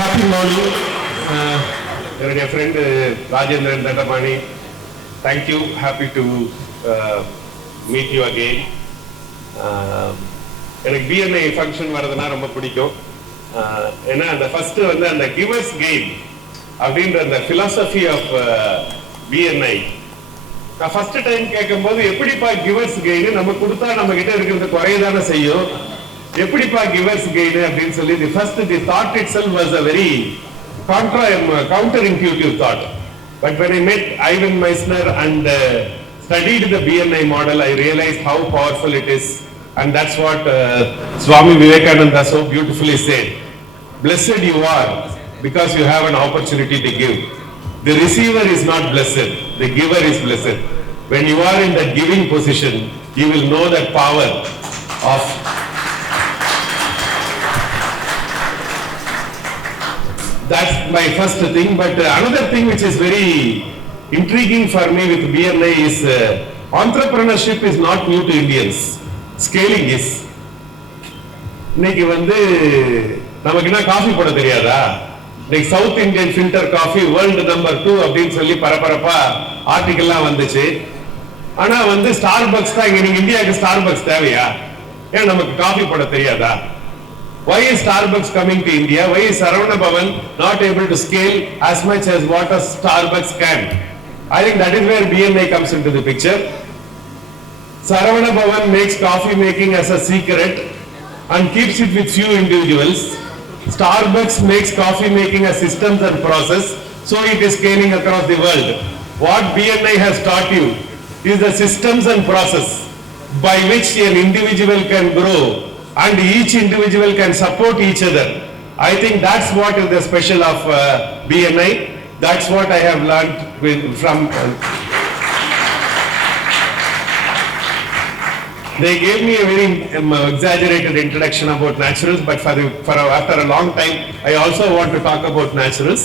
Happy morning. Dear friend Rajendran Dandamani, thank you. Happy to meet you again. எனக்கு BNI function வரதுனா ரொம்ப பிடிக்கும். ஏன்னா அந்த ஃபர்ஸ்ட் வந்து அந்த கிவர்ஸ் கெயின் அப்படின்ற அந்த philosophy of BNI நான் ஃபர்ஸ்ட் டைம் கேட்கும்போது எப்படிப்பா கிவர்ஸ் கெயின் நம்ம கொடுத்தா நம்ம கிட்ட இருக்கிறது குறையதானே செய்யும் எப்படிப்பா கிவர்ஸ் கெயின் அப்படின்னு சொல்லி the thought itself was a very counterintuitive thought. But when I met Ivan Meissner and studied the BNI model, I realized how powerful it is. And that's what Swami Vivekananda so beautifully said. Blessed you are because you have an opportunity to give. The receiver is not blessed, the giver is blessed. When you are in the giving position, you will know that power of that's my first thing. But another thing which is very intriguing for me with BNI is entrepreneurship is not new to Indians. Scaling is. இன்னைக்கு வந்து நமக்கு என்ன காஃபி போட தெரியாதா இன்னைக்கு south Indian filter coffee world number 2 அப்படின்னு சொல்லி பரபரப்பா ஆர்டிகல்லாம் வந்துச்சு ஆனா வந்து ஸ்டார்பக்ஸ் தான் இங்க நீங்க இந்தியாவுக்கு ஸ்டார்பக்ஸ் தேவையா ஏன் நமக்கு காஃபி போட தெரியாதா Why is Starbucks coming to India? Why is Saravana Bhavan not able to scale as much as what a Starbucks can? I think that is where BNI comes into the picture. Saravana Bhavan makes coffee making as a secret and keeps it with few individuals. Starbucks makes coffee making a systems and process, so it is scaling across the world. What BNI has taught you is the systems and process by which an individual can grow and each individual can support each other. I think that's what is the special of BNI. That's what I have learned from. They gave me a very exaggerated introduction about naturals, but after a long time, I also want to talk about naturals.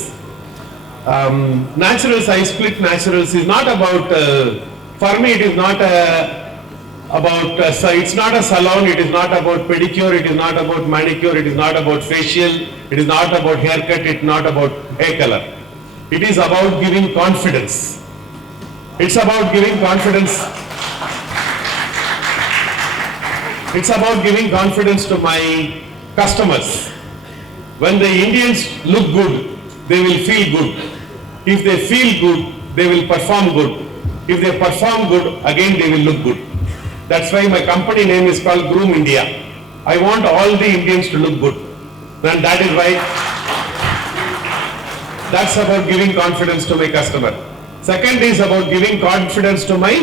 Naturals, I split naturals is not about, for me it is not it's not a salon, it is not about pedicure, it is not about manicure, it is not about facial, it is not about haircut, it is not about hair color. It is about giving confidence. It's about giving confidence. It's about giving confidence to my customers. When the Indians look good, they will feel good. If they feel good, they will perform good. If they perform good, again they will look good. That's why my company name is called Groom India. I want all the Indians to look good. And that is why that's about giving confidence to my customer. Second is about giving confidence to my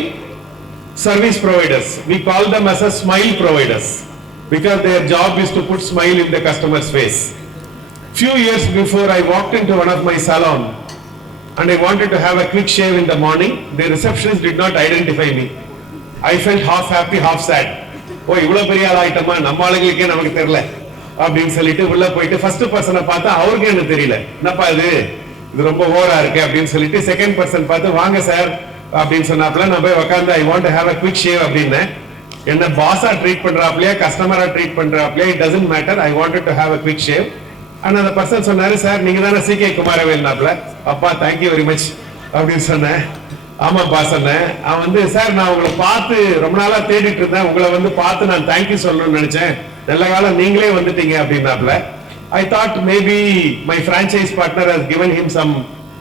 service providers. We call them as a smile providers because their job is to put smile in the customer's face. Few years before I walked into one of my salon and I wanted to have a quick shave in the morning. The receptionist did not identify me. I felt half happy, half sad. ஓ இவ்வளவு பெரிய ஆள் ஆயிட்டமா நம்ம ஆளுங்களுக்கே நமக்கு தெரியல அப்படின்னு சொல்லிட்டு உள்ள போயிட்டு ஃபர்ஸ்ட் பர்சனை பார்த்தா அவருக்கு எனக்கு தெரியல என்னப்பா இது ரொம்ப ஓவரா இருக்கு அப்படின்னு சொல்லிட்டு செகண்ட் பர்சன் பார்த்து வாங்க சார் அப்படின்னு சொன்னாப்ல நான் போய் உட்காந்து I want to have a quick shave அப்படின்னு என்ன பாஸா ட்ரீட் பண்றாப்லையா கஸ்டமரா ட்ரீட் பண்றாப்லையா it doesn't matter I wanted to have a quick shave ஆனா அந்த பர்சன் சொன்னாரு சார் நீங்க தானே CK குமாரவேல்னாப்ல அப்பா தேங்க்யூ வெரி மச் அப்படின்னு சொன்னேன் ஆமாப்பா சொன்னேன் அவன் வந்து சார் நான் உங்களை பார்த்து ரொம்ப நாளா தேடிட்டு இருந்தேன் உங்களை வந்து பார்த்து நான் தேங்க்யூ சொல்லணும்னு நினைச்சேன் நல்ல காலம் நீங்களே வந்துட்டீங்க அப்படின்னாப்ல I thought maybe my franchise partner has given him some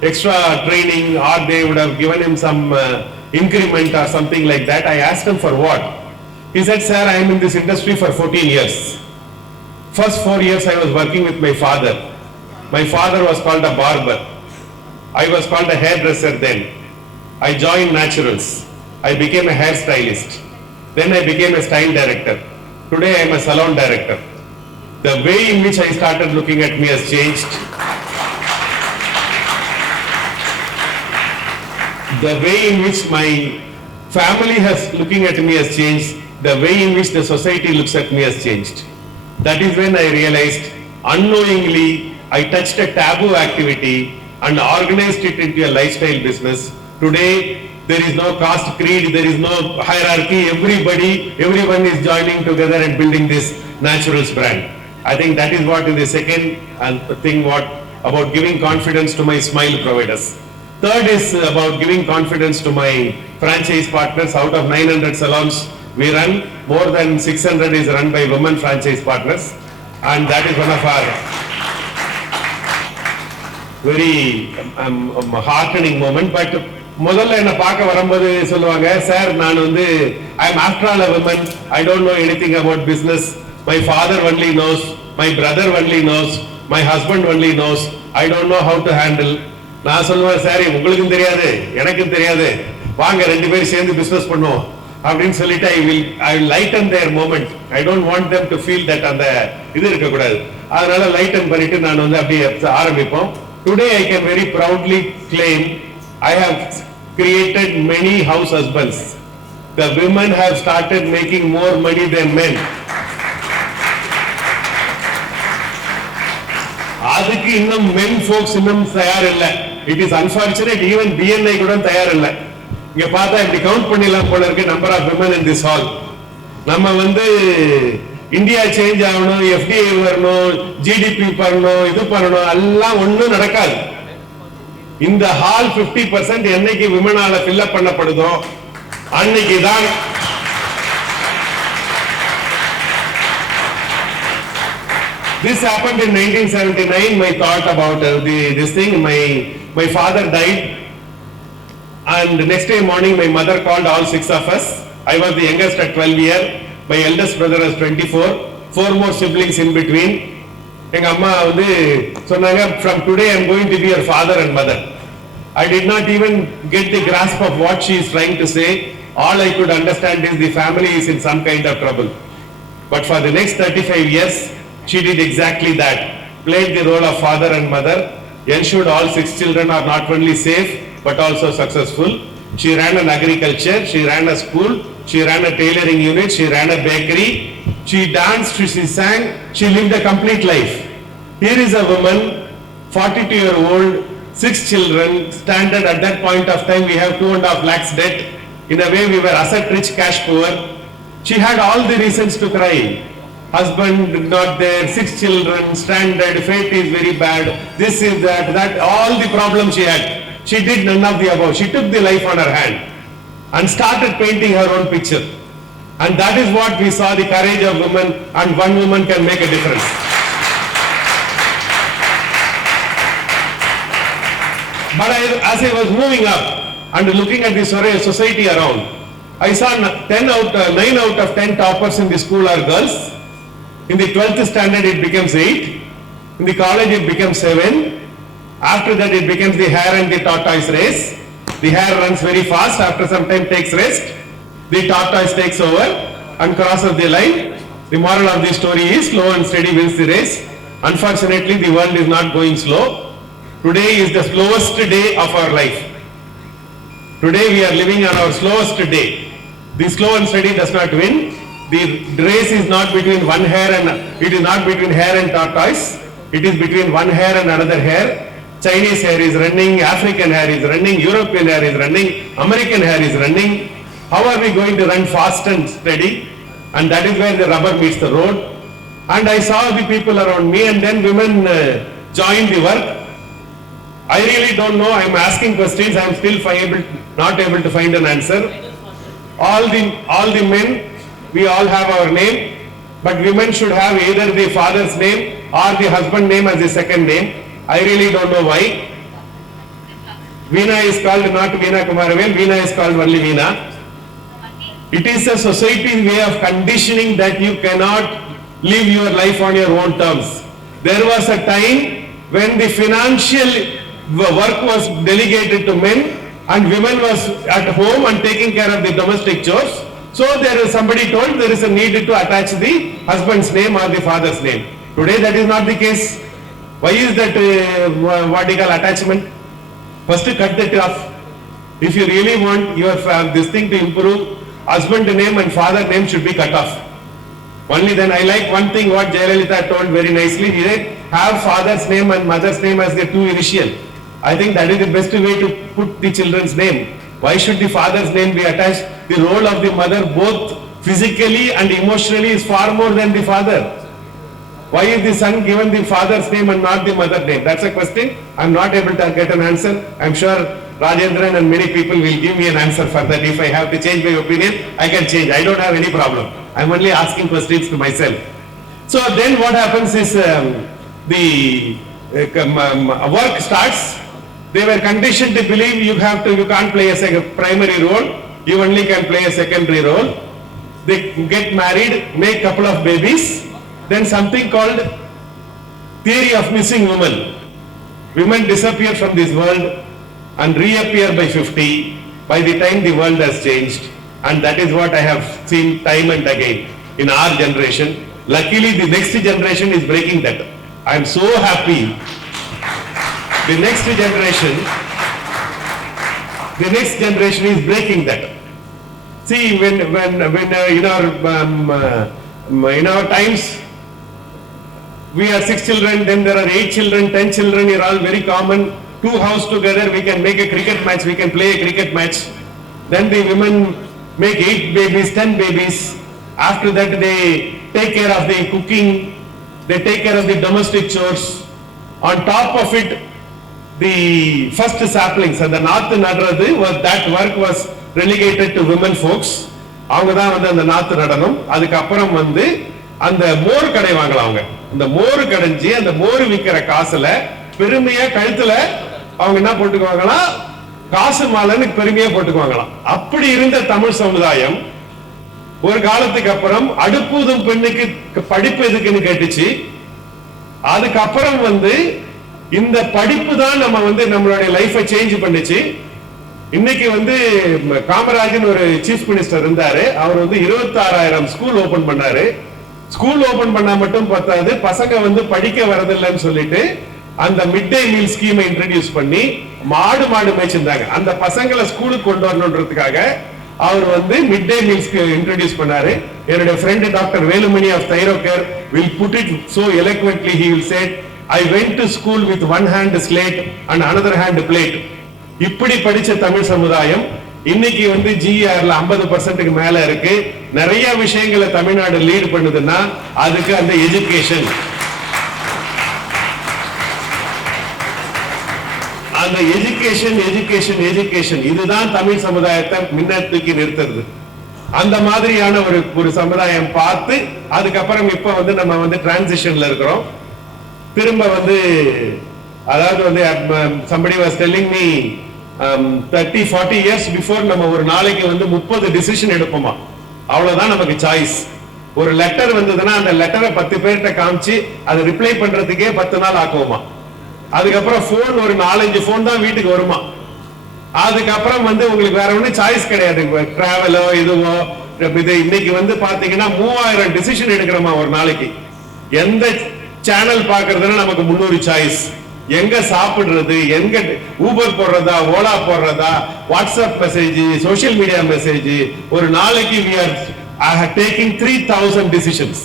extra training or they would have given him some increment or something like that. I asked him for what? He said, sir, I am in this industry for 14 years. First 4 years I was working with my father. My father was called a barber. I was called a hairdresser then. I joined Naturals. I became a hairstylist. Then I became a style director. Today I am a salon director. The way in which I started looking at me has changed. The way in which my family has looking at me has changed. The way in which the society looks at me has changed. That is when I realized unknowingly I touched a taboo activity and organized it into a lifestyle business. Today there is no caste creed, there is no hierarchy, everyone is joining together and building this Naturals brand. I think that is what is the second thing what about giving confidence to my smile providers. Third is about giving confidence to my franchise partners. Out of 900 salons we run, more than 600 is run by women franchise partners, and that is one of our very heartening moment. But முதல்ல என்ன பார்க்க வரும்போது சொல்லுவாங்க, சார் நான் வந்து I am after all a woman, I don't know anything about business, my father only knows, my brother only knows, my husband only knows, I don't know how to handle. நான் சொல்லுவேன், சார் உங்களுக்கும் தெரியாது எனக்கும் தெரியாது, வாங்க ரெண்டு பேரும் சேர்ந்து பிசினஸ் பண்ணுவோம் அப்படின்னு சொல்லிட்டு I will lighten their moment. I don't want them to feel that அந்த இது இருக்க கூடாது. அதனால லைட்டன் பண்ணிட்டு நான் வந்து அப்படியே ஆரம்பிப்போம். Today I can very proudly claim I have created many house husbands. The women have started making more money than men. அதுக்கு இன்னும் men folks இன்னும் தயார் இல்ல. It is unfortunate, even BNI கூட தயார் இல்ல. இங்க பார்த்தா இப்படி கவுண்ட் பண்ணிடலாம் போல இருக்கு number of women in this hall. நம்ம வந்து இந்தியா சேஞ்ச் ஆகணும், FDI வரணும், GDP பண்ணணும், இது பண்ணணும், எல்லாம் ஒண்ணும் நடக்காது. இந்த ஹால் 50% என்னைக்கு விமனால ஃபில் அப் பண்ணப்படுதோ அன்னைக்கு தான் this happened in 1979. My thought about this thing, my father died, and the next day morning my mother called all six of us. I was the youngest at 12 years, my eldest brother was 24, four more siblings in between. எங்க அம்மா வந்து சொன்னாங்க, from today I am going to be your father and mother. I did not even get the grasp of what she is trying to say. All I could understand is the family is in some kind of trouble. But for the next 35 years she did exactly that, played the role of father and mother, ensured all six children are not only safe but also successful. She ran an agriculture, she ran a school, she ran a tailoring unit, she ran a bakery, she danced, she sang, she lived a complete life. Here is a woman, 42-year-old, 6 children, standard at that point of time we have 2.5 lakhs debt. In a way we were asset rich, cash poor. She had all the reasons to cry. Husband not there, 6 children, stranded, fate is very bad, this is that, all the problems she had. She did none of the above. She took the life on her hand and started painting her own picture. And that is what we saw, the courage of women, and one woman can make a difference. But as I was moving up and looking at the society around, I saw 9 out of 10 toppers in the school are girls. In the 12th standard it becomes 8. In the college it becomes 7. After that it becomes the hare and the tortoise race. The hare runs very fast, after some time takes rest. The tortoise takes over and crosses the line. The moral of the story is slow and steady wins the race. Unfortunately the world is not going slow. Today is the slowest day of our life. Today we are living on our slowest day. The slow and steady does not win. The race is not between one hare and, it is not between hare and tortoise. It is between one hare and another hare. Chinese hare is running, African hare is running, European hare is running, American hare is running. How are we going to run fast and steady? And that is where the rubber meets the road. And I saw the people around me, and then women joined the work. I really don't know, I am asking questions, I am still not able to find an answer. All the men, we all have our name, but women should have either the father's name or the husband name as the second name. I really don't know why. Veena is called not Veena Kumaravel, Veena is called only Veena. It is a society's way of conditioning that you cannot live your life on your own terms. There was a time when the financial work was delegated to men and women was at home and taking care of the domestic chores. So there is somebody told there is a need to attach the husband's name or the father's name. Today that is not the case. Why is that what you call attachment? First cut that off. If you really want your this thing to improve, husband name and father name should be cut off. Only then I like one thing what Jayalalitha told very nicely. He said have father's name and mother's name as the two initial. I think that is the best way to put the children's name. Why should the father's name be attached? The role of the mother both physically and emotionally is far more than the father. Why is the son given the father's name and not the mother's name? That's a question. I'm not able to get an answer. I'm sure Rajendran and many people will give me an answer for that. If I have to change my opinion, I can change. I don't have any problem. I'm only asking questions to myself. So then what happens is the work starts. They were conditioned to believe you can't play a primary role. You only can play a secondary role. They get married, make couple of babies. Then something called theory of missing woman. Women disappear from this world and reappear by 50 by the time the world has changed. And that is what I have seen time and again in our generation. Luckily the next generation is breaking that. I am so happy. The next generation is breaking that. See, when in our times, we are 6 children, then there are 8 children, 10 children, are all very common. 2 house together, we can make a cricket match, we can play a cricket match. Then the women make 8 babies, 10 babies. After that, they take care of the cooking, they take care of the domestic chores. On top of it, the first saplings and the நாத்து நடுறது that work was relegated to women folks. அவங்க தான் அந்த நாத்து நடனம். அதுக்கு அப்புறம் அந்த மோர் கடை வாங்கலாம். அவங்க அந்த மோர் கடைஞ்சி அந்த மோர் விக்கிற காசுல பெருமையா கழுத்துல அவங்க என்ன போட்டுக்குவாங்களா, காசு மாலைன்னு பெருமையா போட்டுக்குவாங்களாம். அப்படி இருந்த தமிழ் சமுதாயம் ஒரு காலத்துக்கு அப்புறம் அடுப்பூதும் பெண்ணுக்கு படிப்பு எதுக்குன்னு கேட்டுச்சு. அதுக்கப்புறம் இந்த படிப்பு தான் நம்மளுடைய லைஃபை சேஞ்ச் பண்ணுச்சு. இன்னைக்கு காமராஜன் ஒரு சீஃப் மினிஸ்டர் இருந்தாரு. அவர் 26,000 ஸ்கூல் ஓபன் பண்ணாரு. ஸ்கூல் ஓபன் பண்ணா மட்டும் பத்தாது, பசங்க படிக்க வரதில்லைன்னு சொல்லிட்டு அந்த மிட் டே மீல் ஸ்கீமை இன்ட்ரோடியூஸ் பண்ணி மாடு மேய்ச்சிருந்தாங்க. அந்த பசங்களை ஸ்கூலுக்கு கொண்டு வரணுன்றதுக்காக அவர் மிட் டே மீல்ஸ் இன்ட்ரோடியூஸ் பண்ணாரு. என்னுடைய friend doctor Velumani of Thyrocare will put it so eloquently. He will say, I went to school with one hand slate and another hand plate. இப்படி படிச்ச தமிழ் சமுதாயம் இன்னைக்கு ஜிஆர்ல 50% மேல இருக்கு. நிறைய விஷயங்களை தமிழ்நாடு லீட் பண்ணுதுன்னா அதுக்கு அந்த எஜுகேஷன், அந்த எஜுகேஷன் இதுதான் தமிழ் சமுதாயத்தை முன்னேற்றி நிறுத்துறது. அந்த மாதிரியான ஒரு சமுதாயம் பார்த்து அதுக்கப்புறம் இப்ப நம்ம டிரான்சிஷன்ல இருக்கிறோம். திரும்ப அதாவது somebody was telling me 30-40 years before நம்ம ஒரு நாளைக்கு 30 டிசிஷன் எடுப்போமா, அவ்வளவுதான் நமக்கு சாய்ஸ். ஒரு லெட்டர் வந்ததுன்னா அந்த லெட்டரை 10 பேர்கிட்ட காமிச்சு அதை ரிப்ளை பண்றதுக்கே 10 நாள் ஆக்குவோமா. அதுக்கப்புறம் போன் ஒரு 4-5 போன் தான் வீட்டுக்கு வருமா. அதுக்கப்புறம் உங்களுக்கு வேற ஒன்றும் சாய்ஸ் கிடையாது. டிராவலோ இதுவோ இன்னைக்கு பாத்தீங்கன்னா 3000 டிசிஷன் எடுக்கிறோமா ஒரு நாளைக்கு. எந்த சேனல் பாக்குறதுன்னா நமக்கு 300 சாய்ஸ். எங்க சாப்பிடுறது, எங்க ஊபர் போடுறதா, ஓலா போடுறதா, WhatsApp message, social media message, ஒரு நாளைக்கு we are taking 3000 decisions.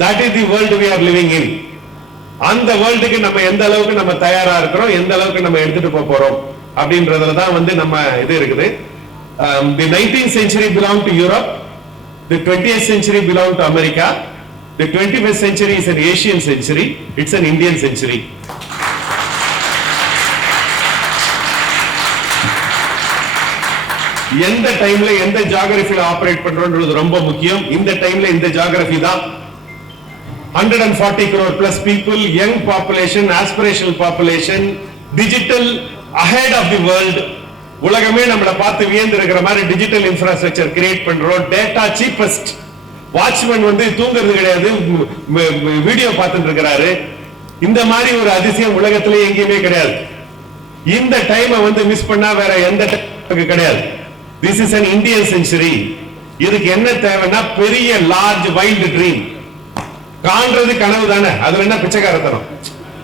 That is the world we are living in. அந்த வேர்ல்டுக்கு நம்ம எந்த அளவுக்கு நம்ம தயாரா இருக்கிறோம், எந்த அளவுக்கு நம்ம எடுத்துட்டு போறோம் அப்படின்றதுல தான் நம்ம இது இருக்குது. The 19th century belonged to Europe, the 20th century belonged to America, the 21st century is an Asian century, it's an Indian century. எந்த டைம்ல எந்த ஜியோகிராஃபில ஆபரேட் பண்றோம்ன்றது ரொம்ப முக்கியம். இந்த டைம்ல இந்த ஜியோகிராஃபி தான். 140 crore plus people, young population, aspirational population, digital ahead of the world. உலகமே நம்மள பார்த்து வியந்து இருக்கிற மாதிரி டிஜிட்டல் இன்ஃப்ராஸ்ட்ரக்சர் கிரியேட் பண்றோம். Data cheapest. வாட்ச்மேன் தூங்குறது கிடையாது, வீடியோ பார்த்துட்டு இருக்கிறாரு. இந்த மாதிரி ஒரு அதிசயம் உலகத்திலே எங்கேயுமே கிடையாது. இந்த டைமை மிஸ் பண்ணா வேற எந்த டைம் கிடையாது. This is an Indian century. இதுக்கு என்ன தேவைன்னா பெரிய லார்ஜ் வைல்ட் ட்ரீம். காண்றது கனவு தானே, அதுல என்ன பிச்சைக்காரத்தனம்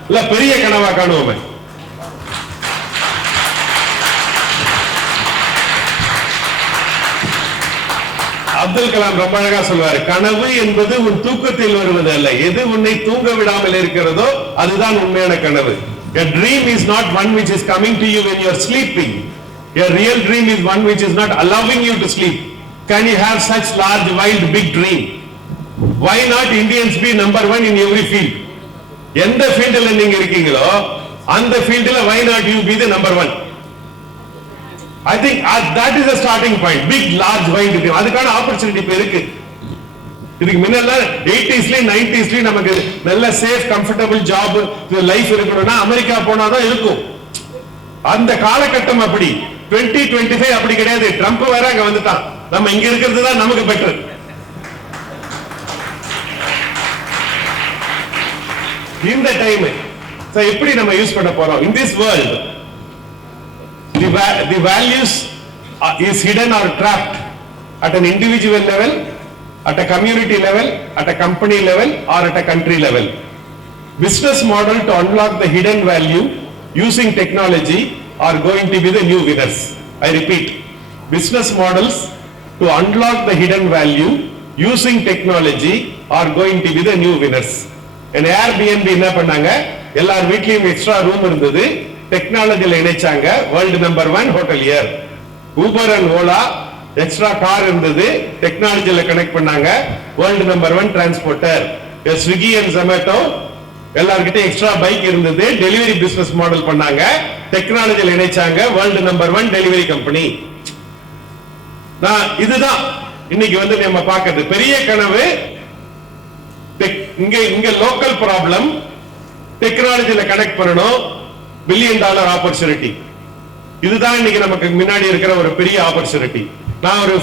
இல்ல, பெரிய கனவா காணுவோமே. அப்துல் கலாம் ரொம்ப அழகா சொல்வாரு, கனவு என்பது உன் தூக்கத்தில் வருவது அல்ல, எது உன்னை தூங்க விடாமல் இருக்கிறதோ அதுதான் உண்மையான கனவு. A dream is not one which is coming to you when you are sleeping. A real dream is one which is not allowing you to sleep. Can you have such large, wild, big dream? Why not Indians be number one in every field? எந்த ஃபீல்ட்ல நீங்க இருக்கீங்களோ அந்த ஃபீல்ட்ல why not you be the number one? I think that is the starting point. Big large wide அதுக்கான ஆப்பர்ச்சுனிட்டி இப்ப இருக்கு. இதுக்கு முன்னால 80s 90s நமக்கு நல்ல சேஃப் கம்ஃபர்டபிள் ஜாப் லைஃப் இருக்கணும்னா அமெரிக்கா போனாதான் இருக்கும். அந்த காலகட்டம் அப்படி. 2025 அப்படி கிடையாது. ட்ரம்ப் வேற அங்க வந்துட்டான். நம்ம இங்க இருக்கிறது தான் நமக்கு பெட்டர். இந்த டைம் எப்படி நம்ம யூஸ் பண்ண போறோம்? In this world the values is hidden or trapped at an individual level, at a community level, at a company level, or at a country level. Business model to unlock the hidden value using technology are going to be the new winners. I repeat, business models to unlock the hidden value using technology are going to be the new winners. And Airbnb என்ன பண்ணாங்க? எல்லார் வீட்லயும் extra room இருந்தது, டெக்னாலஜில இணைச்சாங்க, world number 1 hotelier. Uber and Ola extra car இருந்தது, டெக்னாலஜில connect பண்ணாங்க, world number 1 transporter. Swiggy and Zomato எல்லார்கிட்ட எக்ஸ்ட்ரா பைக் இருந்தது, டெலிவரி பிசினஸ் மாடல் பண்ணாங்க, டெக்னாலஜில இணைச்சாங்க, வேர்ல்டு நம்பர் 1 டெலிவரி கம்பெனி. இதுதான் இன்னைக்கு நம்ம பார்க்கிறது பெரிய கனவு. இங்க லோக்கல் ப்ராப்ளம் டெக்னாலஜில கனெக்ட் பண்ணணும், $1 பில்லியன் ஆப்பர்ச்சுனிட்டி. இதுதான் இன்னைக்கு நமக்கு முன்னாடி இருக்கிற ஒரு பெரிய ஆப்பர்ச்சுனிட்டி. நான் ஒரு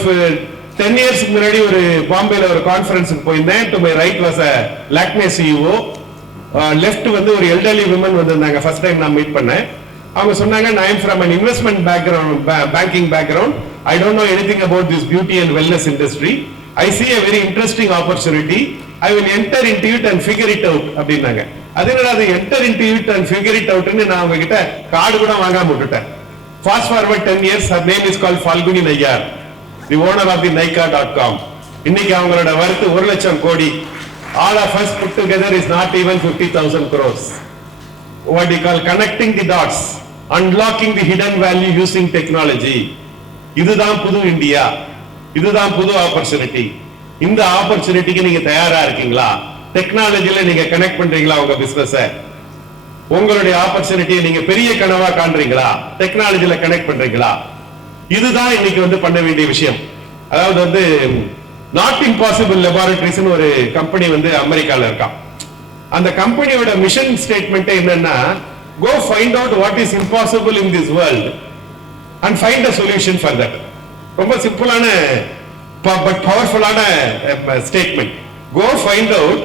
10 years முன்னாடி ஒரு பாம்பேல ஒரு கான்ஃபரன்ஸ்க்கு போயிருந்தேன். To my right was a Lakme CEO, left ஒரு எல்டர்லி விமன் வந்திருந்தாங்க. ஃபர்ஸ்ட் டைம் நான் மீட் பண்ணேன். அவங்க சொன்னாங்க, I am from an investment background, banking background. I don't know anything about this beauty and wellness industry. I see a very interesting opportunity. I will enter into it and figure it out அப்படின்னாங்க. அதனால அது enter into it and figure it out ன்னு நான் அவங்க கிட்ட கார்டு கூட வாங்காம விட்டுட்டேன். Fast forward 10 years, her name is called Falguni Nayyar, the owner of the Nykaa.com. இன்னைக்கு அவங்களோட வர்த்து 1 லட்சம் கோடி. All of us put together is not even 50,000 crores. What we call connecting the dots, unlocking the hidden value using technology. இதுதான் புது இந்தியா, இதுதான் புது ஆப்பர்ச்சுனிட்டி. இந்த ஆப்பர்ச்சுனிட்டிக்கு நீங்க தயாரா இருக்கீங்களா? டெக்னாலஜில நீங்க கனெக்ட் பண்றீங்களா உங்க பிசினஸ? உங்களுடைய ஆப்பர்ச்சுனிட்டியை நீங்க பெரிய கனவா காண்றீங்களா? டெக்னாலஜில கனெக்ட் பண்றீங்களா? இதுதான் இன்னைக்கு பண்ண வேண்டிய விஷயம். அதாவது நாட் இம்பாசிபிள் லெபார்டரிஸ் ஒரு கம்பெனி அமெரிக்கால இருக்கான். அந்த கம்பெனியோட மிஷன் ஸ்டேட்மெண்ட் என்னன்னா, go find out what is impossible in this world and find a solution for that. ரொம்ப சிம்பிளான but பவர்ஃபுல்லான statement. Go find out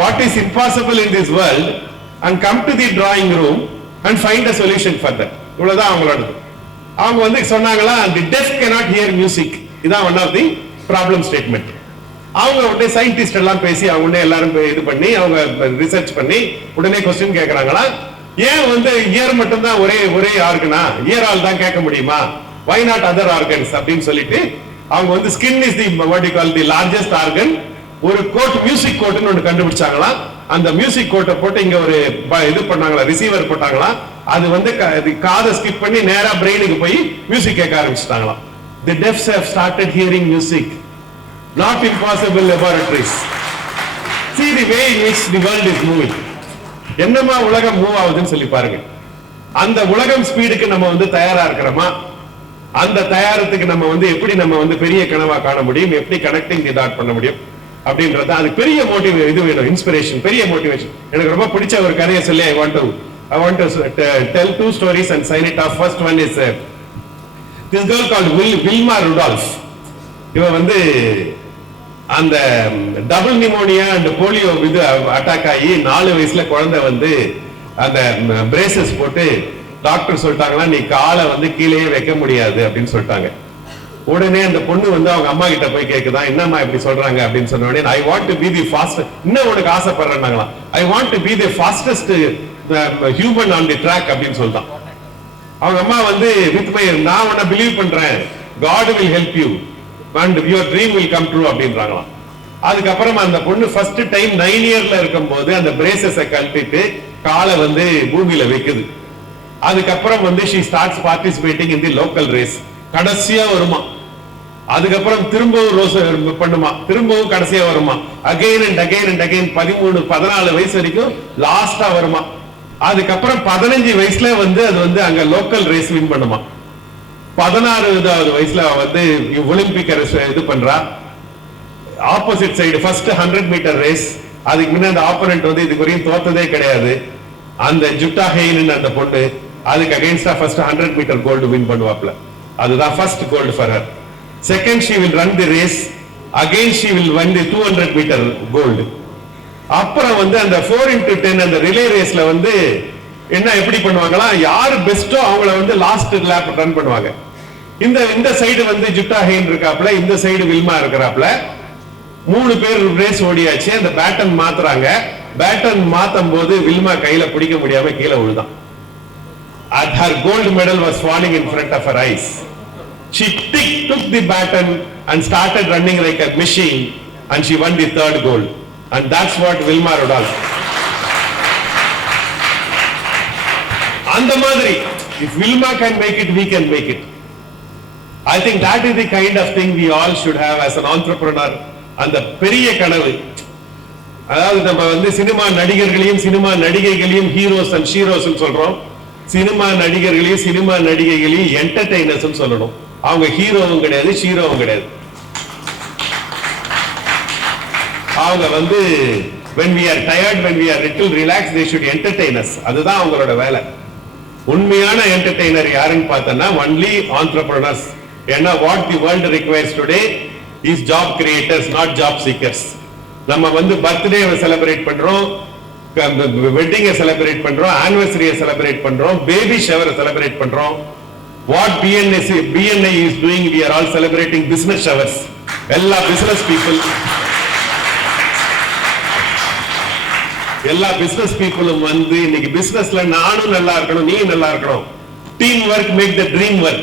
what is impossible in this world and come to the drawing room and find a solution for that. இவ்வளவுதான் அவங்களோட. அவங்க சொன்னாங்களா, the deaf cannot hear music. இதான் one of the problem statement. அவங்க உடனே சயின்டிஸ்ட் எல்லாம் பேசி அவங்க எல்லாரும் இது பண்ணி அவங்க ரிசர்ச் பண்ணி உடனே கொஸ்டின் கேட்கறாங்களா, ஏன் இயர் மட்டும் தான் ஒரே ஆர்கனா, இயரால் தான் கேட்க முடியுமா, why not other organs அப்படின்னு சொல்லிட்டு அவங்க skin is the what you call the largest organ. ஒரு கோட், மியூசிக் கோட்னு ஒன்று கண்டுபிடிச்சாங்களா. அந்த மியூசிக் கோட்டை போட்டு இங்க ஒரு இது பண்ணாங்களா, ரிசீவர் போட்டாங்களா. அது காதை ஸ்கிப் பண்ணி நேரா பிரெயினுக்கு போய் மியூசிக் கேட்க ஆரம்பிச்சிட்டாங்களாம். The deafs have started hearing music. Not impossible laboratories. See the way in which the world is moving. என்னமா உலகம் மூவ் ஆகுதுன்னு சொல்லி பாருங்க. அந்த உலகம் ஸ்பீடுக்கு நம்ம தயாரா இருக்கிறோமா? அந்த தயாரத்துக்கு நம்ம எப்படி நம்ம பெரிய கனவா காண முடியும், எப்படி கனெக்டிங் தி டாட் பண்ண முடியும் அப்படின்றது. அது பெரிய மோட்டிவேஷன், இது வேணும், இன்ஸ்பிரேஷன், பெரிய மோட்டிவேஷன். எனக்கு ரொம்ப பிடிச்ச ஒரு கதையை சொல்லி I want to tell 2 stories and sign it off. First one is this girl called Wilma Rudolph. இவ அந்த double pneumonia and polio attack ஆகி 4 வயசுல குழந்தை அந்த பிரேசஸ் போட்டு டாக்டர் சொல்லிட்டாங்களா, நீ காலை கீழே வைக்க முடியாது அப்படின்னு சொல்லிட்டாங்க. உடனே அந்த பொண்ணு அவங்க அம்மா கிட்ட போய் கேக்குதான், என்னம்மா இப்படி சொல்றாங்க அப்படின்னு சொன்ன உடனே, I want to be the fastest, இன்னும் உனக்கு ஆசைப்படுறாங்களாம், I want to be the fastest human on the track அப்படின்னு சொல்றான். அவங்க அம்மா வித் மை, நான் உன்னை பிலீவ் பண்றேன், God will help you and your dream will come true அப்படின்றாங்களாம். அதுக்கப்புறம் அந்த பொண்ணு ஃபர்ஸ்ட் டைம் 9 இயர்ல இருக்கும்போது அந்த பிரேசஸை கழட்டிட்டு காலை பூமியில வைக்குது. அதுக்கப்புறம் she starts participating in the local race. கடைசியா வருமா அதுக்கப்புறம் திரும்பவும் ரோஸ் பண்ணுமா, திரும்பவும் கடைசியா வருமா, again and again and again 13-14 வயசு வரைக்கும் லாஸ்டா வருமா. அதுக்கப்புறம் 15 வயசுல அது அங்க லோக்கல் ரேஸ் வின் பண்ணுமா. 16வது வயசுல ஒலிம்பிக் இது பண்றா. Opposite side first 100 metre race, அதுக்கு முன்ன அந்த ஆப்போனன்ட் இதுக்கு வரையும் தோத்ததே கிடையாது. அந்த ஜுட்டா ஹெயின் அந்த பொண்ணு அதுக்கு அகைன்ஸ்டா ஃபர்ஸ்ட் 100 மீட்டர் கோல்டு வின் பண்ணுவாப்ல. அதுதான் first gold for her. Second she will run the race, again she will win the 200 metre gold. அப்புறம் அந்த 4x10 அந்த ரிலே ரேஸ்ல என்ன எப்படி பண்ணுவாங்களா, யாரு பெஸ்டோ அவங்கள லாஸ்ட் லேப் ரன் பண்ணுவாங்க. இந்த சைடு ஜுட்டா ஹெயின் இருக்காப்ல, இந்த சைடு வில்மா இருக்கிறாப்ல. 3 பேர் ரேஸ் ஓடியாச்சு. அந்த பேட்டன் மாத்துறாங்க. பேட்டன் மாத்தும் போது வில்மா கையில பிடிக்க முடியாம கீழே விழுதான். Her gold medal was falling in front of her eyes. She took the baton and started running like a machine and she won the 3rd gold. And that's what Vilma Rodolph. And the madri, if Vilma can make it, we can make it. I think that is the kind of thing we all should have as an entrepreneur. அந்த பெரிய கனவு, அதாவது நம்ம சினிமா நடிகர்களையும் சினிமா நடிகைகளையும் heroes and ஷீரோஸ் சொல்றோம். சினிமா நடிகர்களையும் சினிமா நடிகைகளையும் என்டர்டெய்னர்ஸ் சொல்லணும். அவங்க ஹீரோவும் கிடையாது, ஷீரோவும் கிடையாது. அவங்க when we are tired, when we are little relaxed, they should entertain us. அதுதான் அவங்களோட வேலை. உண்மையான என்டர்டெய்னர் யாருன்னு பார்த்தா only entrepreneurs. ஏன்னா what the world requires today is job creators, not job seekers. நம்ம பர்த்டே செலிப்ரேட் பண்றோம், வெட்டிங் செலிப்ரேட் பண்றோம், ஆனிவர்சரி செலிப்ரேட் பண்றோம், பேபி ஷவர் செலிப்ரேட் பண்றோம். What BNI is doing, we are all celebrating business showers. எல்லா business people, எல்லா business peopleம் இன்னைக்கு businessல நானும் நல்லா இருக்கணும், நீ நல்லா இருக்கணும். Team work make the dream work.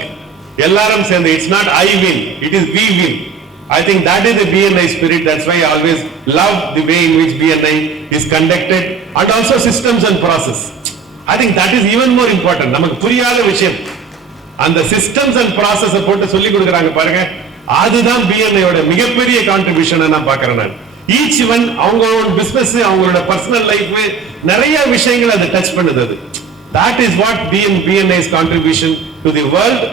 எல்லாரும் சேர்ந்து, it's not I win, it is we win. I think that is the BNI spirit. That's why I always love the way in which BNI is conducted and also systems and process. I think that is even more important. நமக்கு புரியாத விஷயம் அந்த systems and process போட்டு சொல்லி கொடுக்குறாங்க பாருங்க, அதுதான் BNI யோட மிகப்பெரிய கான்ட்ரிபியூஷன் நான் பார்க்கிறேன். நான் ஈச் ஒன் அவங்களோட பிசினஸ், அவங்களோட பர்சனல் லைஃப் நிறைய விஷயங்கள் அதை டச் பண்ணுது. அது that is what BNI's contribution to the world.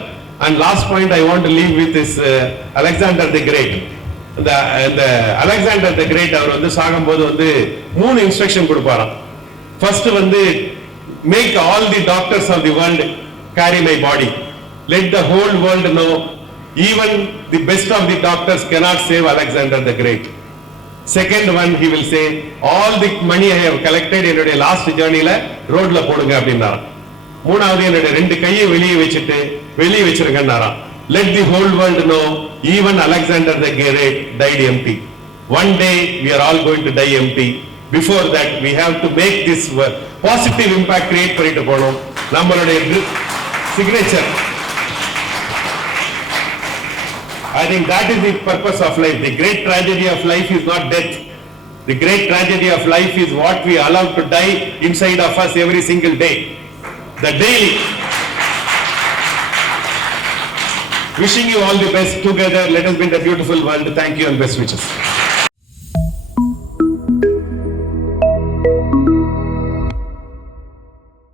And last point I want to leave with is Alexander the Great. The Alexander the Great அவர் சாகும்போது 3 இன்ஸ்ட்ரக்ஷன் கொடுப்பாராம். First make all the doctors of the world carry my body. Let the whole world know even the best of the doctors cannot save Alexander the Great. Second one, he will say all the money I have collected என்னுடைய லாஸ்ட் ஜர்னில ரோட்ல போடுங்க அப்படின்னாராம். மூணாவது, என்னுடைய 2 கையை வெளியே வச்சிருக்கேன்னாராம். Let the whole world know even Alexander the Great died empty. One day we are all going to die empty. Before that we have to make this positive impact create பண்ணிட்டு போறோம். நம்மளுடைய signature. I think that is the purpose of life. The great tragedy of life is not death. The great tragedy of life is what we allow to die inside of us every single day. The daily. Wishing you all the best together. Let us build a beautiful world. Thank you and best wishes.